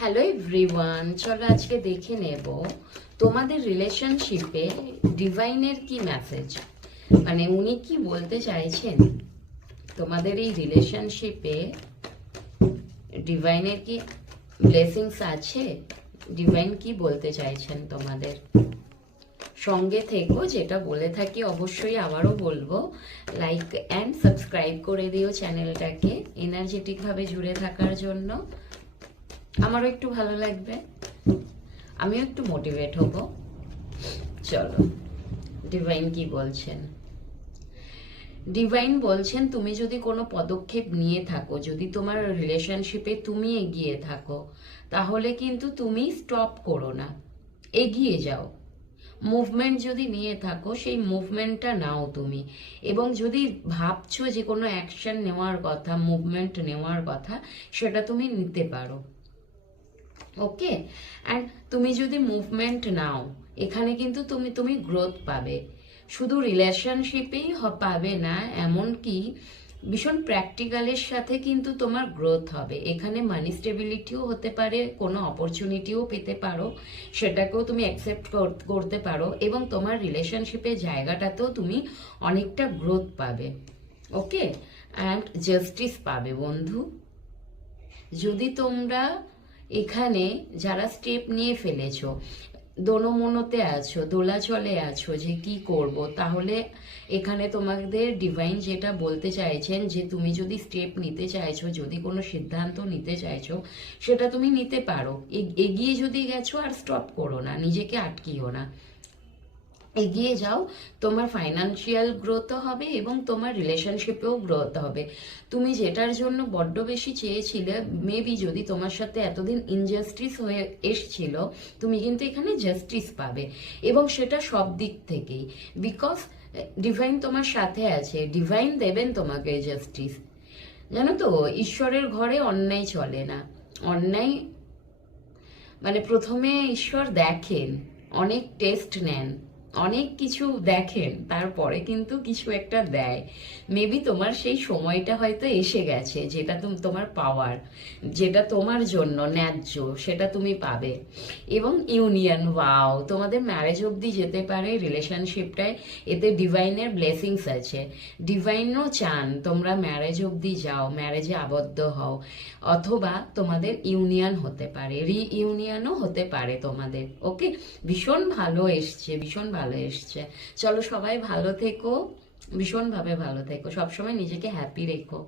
Hello everyone, চলো আজকে দেখে নেব তোমাদের রিলেশনশিপে ডিভাইনের কি মেসেজ, মানে উনি কি বলতে চাইছেন তোমাদের এই রিলেশনশিপে। ডিভাইনের কি ব্লেসিংস আছে, ডিভাইন কি বলতে চাইছেন তোমাদের। সঙ্গে থেকো, যেটা বলে থাকি অবশ্যই আবারও বলবো, লাইক অ্যান্ড সাবস্ক্রাইব করে দিও চ্যানেলটাকে এনার্জেটিক ভাবে জুড়ে থাকার জন্য। আমারও একটু ভালো লাগবে, আমিও একটু মোটিভেট হব। চলো ডিভাইন কি বলছেন। ডিভাইন বলছেন তুমি যদি কোনো পদক্ষেপ নিয়ে থাকো, যদি তোমার রিলেশনশিপে তুমি এগিয়ে থাকো, তাহলে কিন্তু তুমি স্টপ করো না, এগিয়ে যাও। মুভমেন্ট যদি নিয়ে থাকো সেই মুভমেন্টটা নাও তুমি, এবং যদি ভাবছো যে কোনো অ্যাকশন নেওয়ার কথা, মুভমেন্ট নেওয়ার কথা, সেটা তুমি নিতে পারো। ওকে, অ্যান্ড তুমি যদি মুভমেন্ট নাও, এখানে কিন্তু তুমি গ্রোথ পাবে। শুধু রিলেশনশিপেই পাবে না, এমনকি ভীষণ প্র্যাকটিক্যালের সাথে কিন্তু তোমার গ্রোথ হবে। এখানে মানি স্টেবিলিটিও হতে পারে, কোনো অপরচুনিটিও পেতে পারো, সেটাকেও তুমি অ্যাকসেপ্ট করতে পারো, এবং তোমার রিলেশনশিপের জায়গাটাতেও তুমি অনেকটা গ্রোথ পাবে। ওকে, অ্যান্ড জাস্টিস পাবে বন্ধু। যদি তোমরা এখানে যারা স্টেপ নিয়ে ফেলেছো, দোনোমনোতে আছো, দোলাচলে আছো যে কি করব, তাহলে এখানে তোমাদের ডিভাইন যেটা বলতে চাইছেন যে তুমি যদি স্টেপ নিতে চাইছো, যদি কোনো সিদ্ধান্ত নিতে চাইছো, সেটা তুমি নিতে পারো। এগিয়ে যদি গেছো আর স্টপ করো না, নিজেকে আটকিও না, এগিয়ে যাও। তোমার ফাইন্যান্সিয়াল গ্রোথও হবে এবং তোমার রিলেশনশিপেও গ্রোথ হবে। তুমি যেটার জন্য বড্ড বেশি চেয়েছিলে, মেবি যদি তোমার সাথে এতদিন ইনজাস্টিস হয়ে এসছিল, তুমি কিন্তু এখানে জাস্টিস পাবে, এবং সেটা সব দিক থেকেই। বিকজ ডিভাইন তোমার সাথে আছে, ডিভাইন দেবেন তোমাকে জাস্টিস। জানো তো, ঈশ্বরের ঘরে অন্যায় চলে না। অন্যায় মানে প্রথমে ঈশ্বর দেখেন, অনেক টেস্ট নেন, অনেক কিছু দেখেন, তারপরে কিন্তু কিছু একটা দেয়। মেবি তোমার সেই সময়টা হয়তো এসে গেছে, যেটা তোমার পাওয়ার, যেটা তোমার জন্য ন্যায্য, সেটা তুমি পাবে। এবং ইউনিয়ন, ওয়াও, তোমাদের ম্যারেজ অবধি যেতে পারে রিলেশনশিপটায়, এতে ডিভাইনের ব্লেসিংস আছে। ডিভাইনও চান তোমরা ম্যারেজ অবধি যাও, ম্যারেজে আবদ্ধ হও, অথবা তোমাদের ইউনিয়ন হতে পারে, রিইউনিয়নও হতে পারে তোমাদের। ওকে, ভীষণ ভালো এসছে, ভীষণ ভালো এসছে। চলো সবাই ভালো থেকো, ভীষণভাবে ভালো থেকো, সবসময় নিজেকে হ্যাপি রেখো।